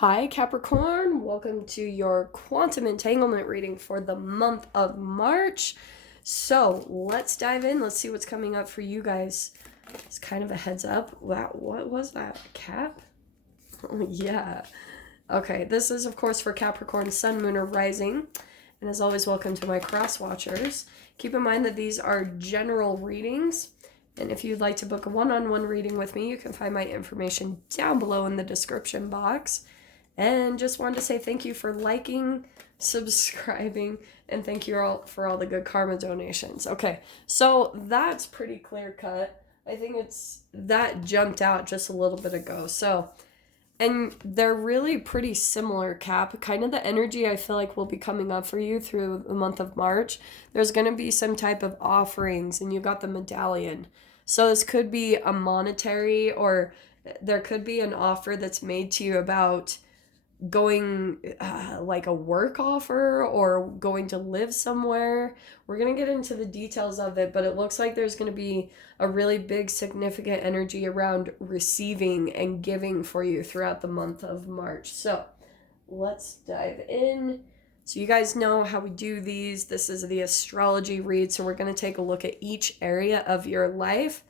Hi, Capricorn. Welcome to your quantum entanglement reading for the month of March. So let's dive in. Let's see what's coming up for you guys. It's kind of a heads up. Wow, what was that? A cap? Oh, yeah. Okay, this is, of course, for Capricorn, Sun, Moon, or Rising. And as always, welcome to my cross watchers. Keep in mind that these are general readings. And if you'd like to book a one-on-one reading with me, you can find my information down below in the description box. And just wanted to say thank you for liking, subscribing, and thank you all for all the good karma donations. Okay, so that's pretty clear cut. I think that jumped out just a little bit ago. So, and they're really pretty similar, Cap. Kind of the energy I feel like will be coming up for you through the month of March. There's going to be some type of offerings, and you got the medallion. So this could be a monetary, or there could be an offer that's made to you about going like a work offer or going to live somewhere. We're going to get into the details of it, but it looks like there's going to be a really big significant energy around receiving and giving for you throughout the month of March. So let's dive in. So you guys know how we do these. This is the astrology read, so we're going to take a look at each area of your life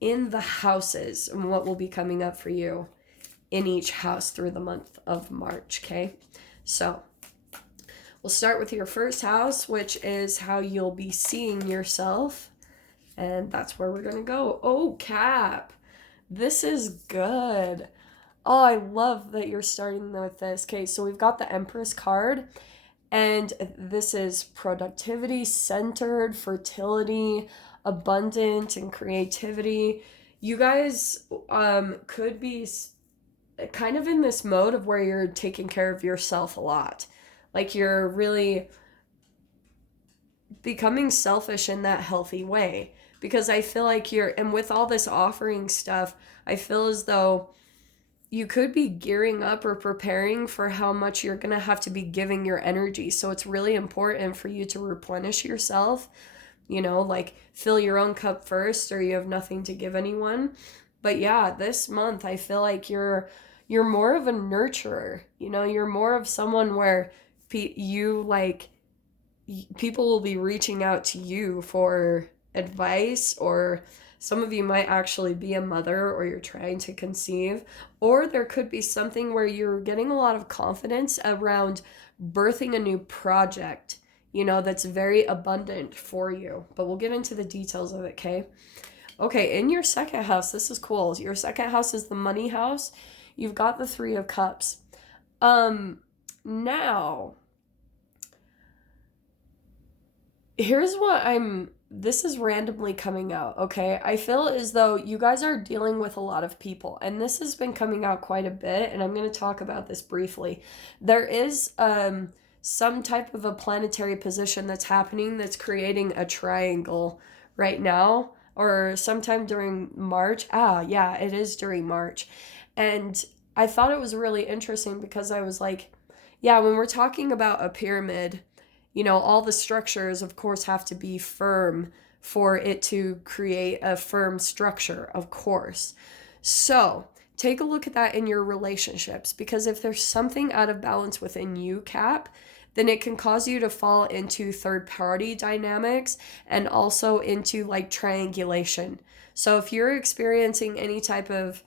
in the houses and what will be coming up for you in each house through the month of March, okay? So we'll start with your first house, which is how you'll be seeing yourself, and that's where we're gonna go. Oh, Cap, this is good. Oh, I love that you're starting with this. Okay, so we've got the Empress card, and this is productivity, centered, fertility, abundant, and creativity. You guys could be kind of in this mode of where you're taking care of yourself a lot. Like you're really becoming selfish in that healthy way. Because I feel like and with all this offering stuff, I feel as though you could be gearing up or preparing for how much you're going to have to be giving your energy. So it's really important for you to replenish yourself, like fill your own cup first, or you have nothing to give anyone. But yeah, this month I feel like you're more of a nurturer. You're more of someone where people will be reaching out to you for advice, or some of you might actually be a mother, or you're trying to conceive, or there could be something where you're getting a lot of confidence around birthing a new project, that's very abundant for you. But we'll get into the details of it, okay? Okay, in your second house, this is cool. Your second house is the money house. You've got the Three of Cups. Now, here's this is randomly coming out, okay? I feel as though you guys are dealing with a lot of people, and this has been coming out quite a bit, and I'm going to talk about this briefly. There is some type of a planetary position that's happening that's creating a triangle right now, or sometime during March. Yeah, it is during March. And I thought it was really interesting because I was like, yeah, when we're talking about a pyramid, all the structures, of course, have to be firm for it to create a firm structure, of course. So take a look at that in your relationships, because if there's something out of balance within you, Cap, then it can cause you to fall into third party dynamics and also into like triangulation. So if you're experiencing any type of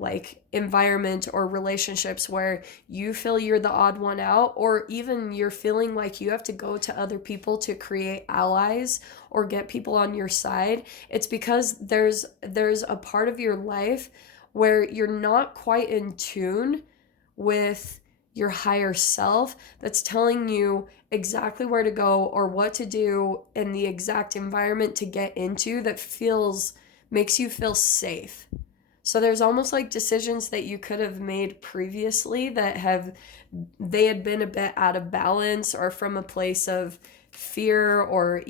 like environment or relationships where you feel you're the odd one out, or even you're feeling like you have to go to other people to create allies or get people on your side, it's because there's a part of your life where you're not quite in tune with your higher self that's telling you exactly where to go or what to do and the exact environment to get into that makes you feel safe. So there's almost like decisions that you could have made previously that they had been a bit out of balance, or from a place of fear, or,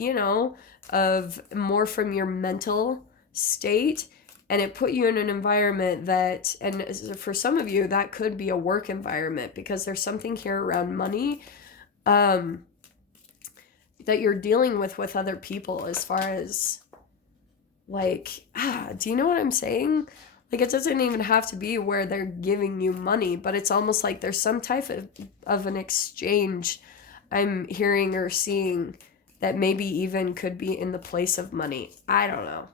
of more from your mental state. And it put you in an environment that, and for some of you, that could be a work environment, because there's something here around money that you're dealing with other people, as far as like, do you know what I'm saying? Like, it doesn't even have to be where they're giving you money, but it's almost like there's some type of an exchange I'm hearing or seeing that maybe even could be in the place of money. I don't know.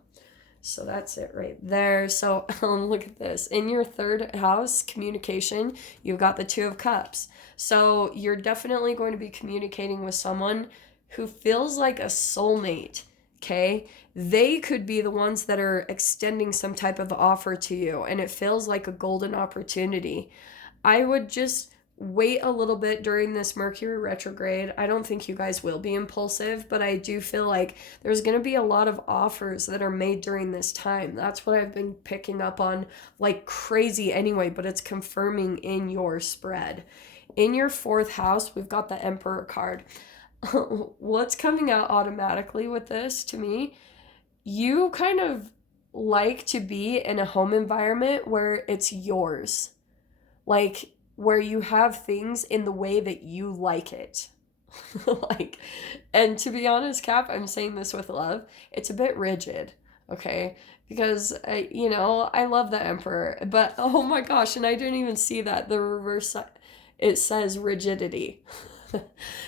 So that's it right there. So look at this. In your third house, communication, you've got the Two of Cups. So you're definitely going to be communicating with someone who feels like a soulmate, okay? They could be the ones that are extending some type of offer to you, and it feels like a golden opportunity. I would just wait a little bit during this Mercury retrograde. I don't think you guys will be impulsive, but I do feel like there's going to be a lot of offers that are made during this time. That's what I've been picking up on like crazy anyway, but it's confirming in your spread. In your fourth house, we've got the Emperor card. What's coming out automatically with this to me? You kind of like to be in a home environment where it's yours. Like, where you have things in the way that you like it. Like, and to be honest, Cap, I'm saying this with love, it's a bit rigid, okay? Because I love the Emperor, but oh my gosh, and I didn't even see that the reverse, it says rigidity.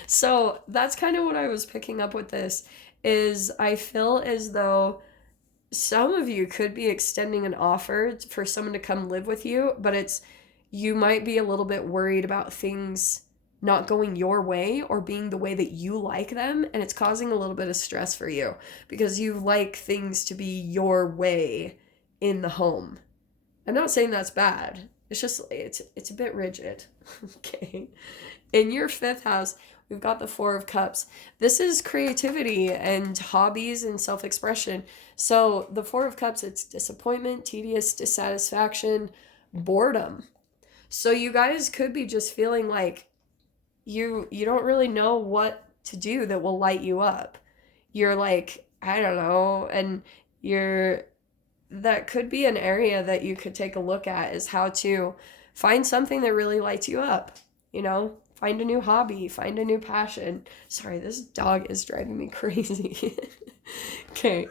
So that's kind of what I was picking up with this, is I feel as though some of you could be extending an offer for someone to come live with you, but you might be a little bit worried about things not going your way or being the way that you like them, and it's causing a little bit of stress for you because you like things to be your way in the home. I'm not saying that's bad. It's just it's a bit rigid. Okay. In your fifth house, we've got the Four of Cups. This is creativity and hobbies and self-expression. So the Four of Cups, it's disappointment, tedious, dissatisfaction, boredom. So you guys could be just feeling like you don't really know what to do that will light you up. You're like, I don't know, and that could be an area that you could take a look at, is how to find something that really lights you up, find a new hobby, find a new passion. Sorry, this dog is driving me crazy. Okay.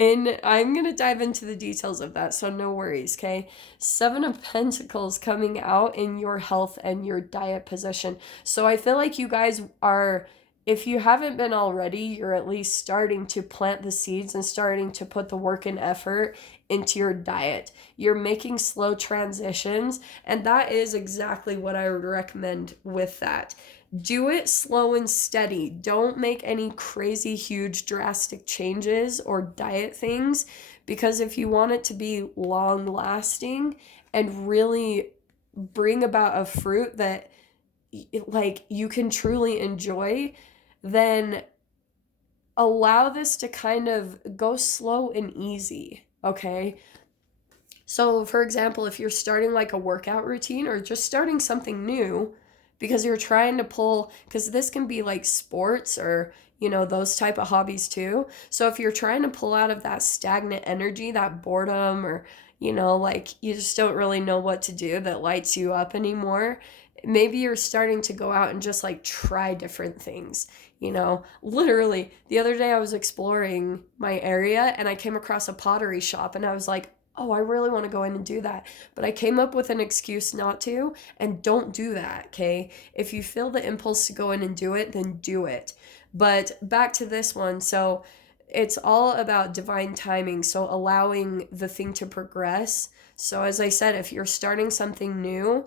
And I'm going to dive into the details of that, so no worries, okay? Seven of Pentacles coming out in your health and your diet position. So I feel like you guys are, if you haven't been already, you're at least starting to plant the seeds and starting to put the work and effort into your diet. You're making slow transitions, and that is exactly what I would recommend with that. Do it slow and steady. Don't make any crazy, huge, drastic changes or diet things, because if you want it to be long lasting and really bring about a fruit that like you can truly enjoy, then allow this to kind of go slow and easy, okay? So for example, if you're starting like a workout routine or just starting something new, because you're trying to pull, because this can be like sports or those type of hobbies too. So if you're trying to pull out of that stagnant energy, that boredom, or like you just don't really know what to do that lights you up anymore, maybe you're starting to go out and just like try different things. Literally the other day I was exploring my area and I came across a pottery shop and I was like, oh, I really want to go in and do that. But I came up with an excuse not to, and don't do that, okay? If you feel the impulse to go in and do it, then do it. But back to this one. So it's all about divine timing. So allowing the thing to progress. So as I said, if you're starting something new,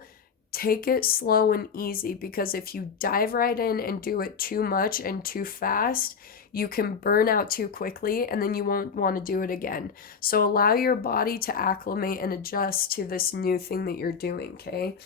take it slow and easy, because if you dive right in and do it too much and too fast, you can burn out too quickly and then you won't want to do it again. So allow your body to acclimate and adjust to this new thing that you're doing, okay?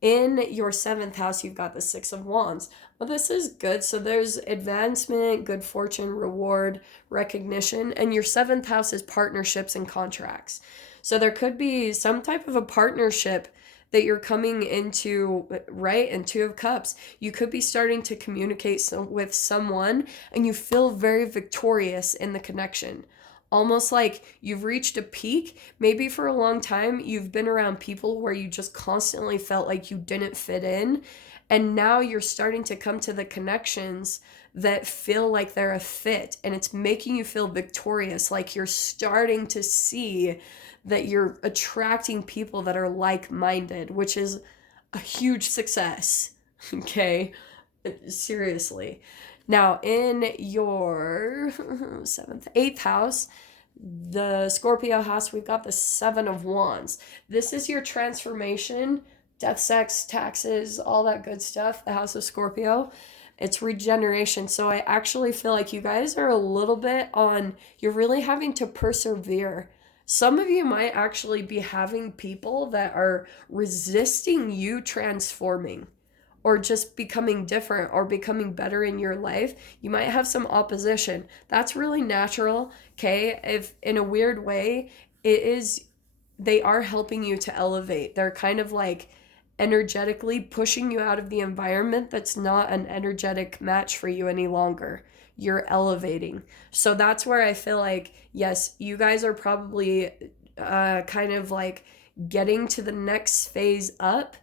In your seventh house, you've got the Six of Wands. Well, this is good. So there's advancement, good fortune, reward, recognition. And your seventh house is partnerships and contracts. So there could be some type of a partnership that you're coming into, right? And Two of Cups, you could be starting to communicate with someone and you feel very victorious in the connection. almost like you've reached a peak. Maybe for a long time you've been around people where you just constantly felt like you didn't fit in, and now you're starting to come to the connections that feel like they're a fit, and it's making you feel victorious, like you're starting to see that you're attracting people that are like-minded, which is a huge success. Okay, seriously. Now, in your eighth house, the Scorpio house, we've got the Seven of Wands. This is your transformation, death, sex, taxes, all that good stuff. The house of Scorpio, it's regeneration. So I actually feel like you guys are a little bit on, you're really having to persevere. Some of you might actually be having people that are resisting you transforming, or just becoming different or becoming better in your life. You might have some opposition. That's really natural, okay? If in a weird way, they are helping you to elevate. They're kind of like energetically pushing you out of the environment that's not an energetic match for you any longer. You're elevating. So that's where I feel like, yes, you guys are probably kind of like getting to the next phase up.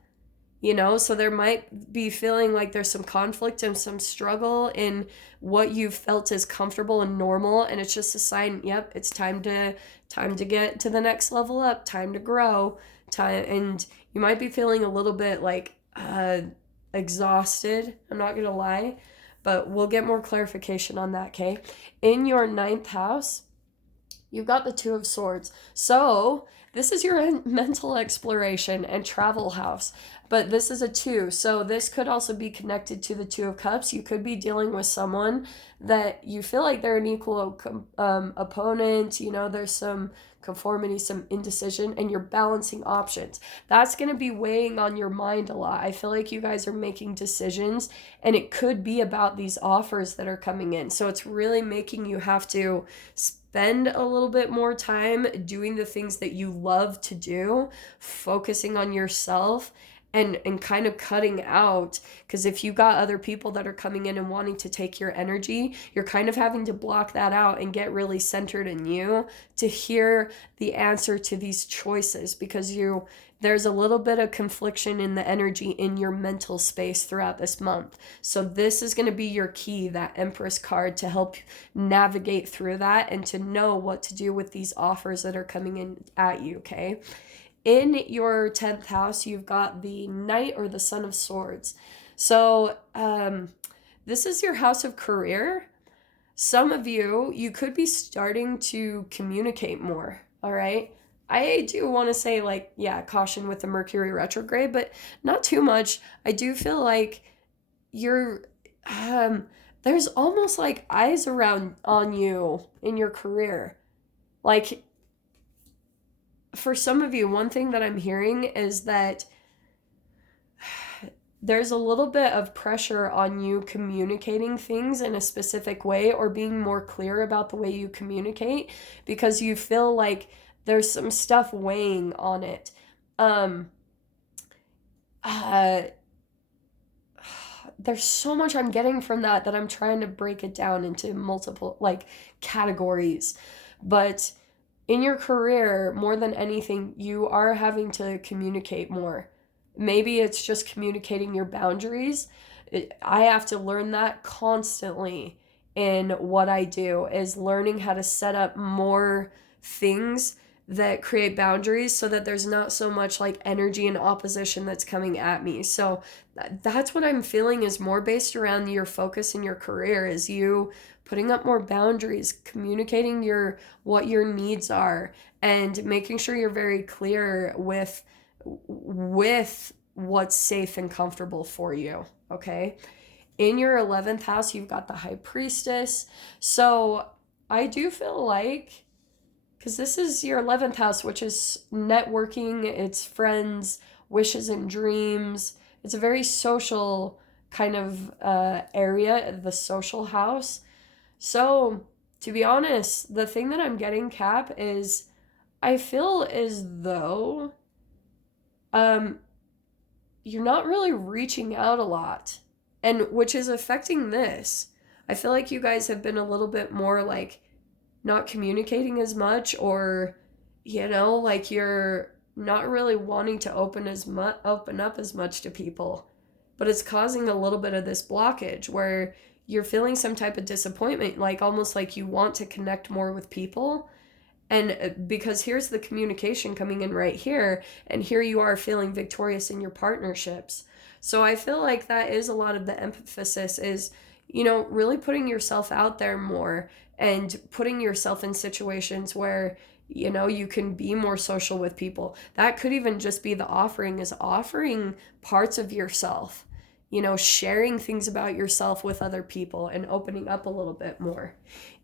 So there might be feeling like there's some conflict and some struggle in what you felt is comfortable and normal, and it's just a sign, yep, it's time to get to the next level up, time to grow, and you might be feeling a little bit like exhausted, I'm not gonna lie, but we'll get more clarification on that, okay? In your ninth house, you've got the Two of Swords. So this is your mental exploration and travel house, but this is a 2. So this could also be connected to the Two of Cups. You could be dealing with someone that you feel like they're an equal opponent. There's some conformity, some indecision, and you're balancing options. That's going to be weighing on your mind a lot. I feel like you guys are making decisions, and it could be about these offers that are coming in. So it's really making you have to spend a little bit more time doing the things that you love to do, focusing on yourself, and kind of cutting out, because if you got other people that are coming in and wanting to take your energy, you're kind of having to block that out and get really centered in you to hear the answer to these choices, because there's a little bit of confliction in the energy in your mental space throughout this month. So this is going to be your key, that Empress card, to help navigate through that and to know what to do with these offers that are coming in at you, okay? In your 10th house, you've got the Knight or the Son of Swords. So this is your house of career. Some of you could be starting to communicate more, all right? I do want to say, caution with the Mercury retrograde, but not too much. I do feel like you're, there's almost like eyes around on you in your career. Like, for some of you, one thing that I'm hearing is that there's a little bit of pressure on you communicating things in a specific way, or being more clear about the way you communicate, because you feel like there's some stuff weighing on it. There's so much I'm getting from that I'm trying to break it down into multiple categories. But in your career, more than anything, you are having to communicate more. Maybe it's just communicating your boundaries. I have to learn that constantly in what I do, is learning how to set up more things that create boundaries so that there's not so much energy and opposition that's coming at me. So that's what I'm feeling is more based around your focus in your career, is you putting up more boundaries, communicating what your needs are, and making sure you're very clear with what's safe and comfortable for you, okay? In your 11th house, you've got the High Priestess. So I do feel like, because this is your 11th house, which is networking, it's friends, wishes and dreams. It's a very social kind of area, the social house. So, to be honest, the thing that I'm getting, Cap, is I feel as though you're not really reaching out a lot, and which is affecting this. I feel like you guys have been a little bit more not communicating as much, or, like you're not really wanting to open up as much to people. But it's causing a little bit of this blockage where you're feeling some type of disappointment, like almost like you want to connect more with people. And because here's the communication coming in right here, and here you are feeling victorious in your partnerships. So I feel like that is a lot of the emphasis is, really putting yourself out there more and putting yourself in situations where, you can be more social with people. That could even just be the offering parts of yourself, sharing things about yourself with other people and opening up a little bit more.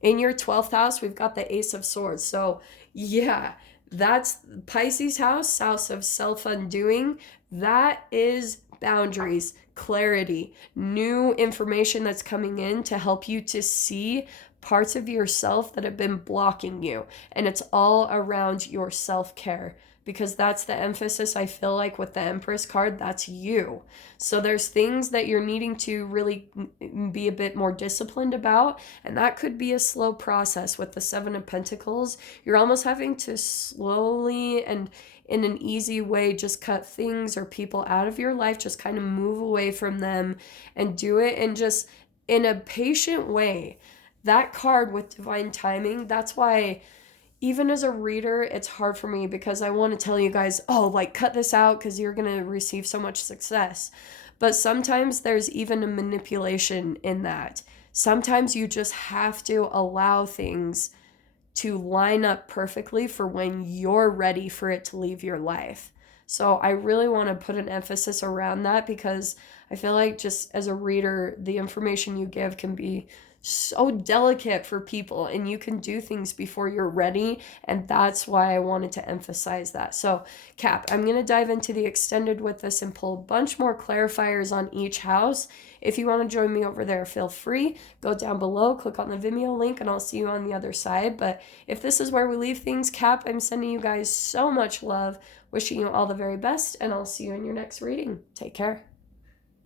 In your 12th house, we've got the Ace of Swords. So, yeah, that's Pisces house of self-undoing. That is boundaries, clarity, new information that's coming in to help you to see parts of yourself that have been blocking you. And it's all around your self-care, because that's the emphasis I feel like with the Empress card. That's you. So there's things that you're needing to really be a bit more disciplined about, and that could be a slow process. With the Seven of Pentacles, you're almost having to slowly and in an easy way just cut things or people out of your life, just kind of move away from them and do it and just in a patient way. That card with divine timing, that's why even as a reader, it's hard for me, because I want to tell you guys, cut this out because you're going to receive so much success. But sometimes there's even a manipulation in that. Sometimes you just have to allow things to line up perfectly for when you're ready for it to leave your life. So I really want to put an emphasis around that, because I feel like just as a reader, the information you give can be so delicate for people, and you can do things before you're ready, and that's why I wanted to emphasize that. So Cap, I'm going to dive into the extended with this and pull a bunch more clarifiers on each house. If you want to join me over there, feel free. Go down below, click on the Vimeo link, and I'll see you on the other side. But if this is where we leave things, Cap, I'm sending you guys so much love, wishing you all the very best, and I'll see you in your next reading. Take care.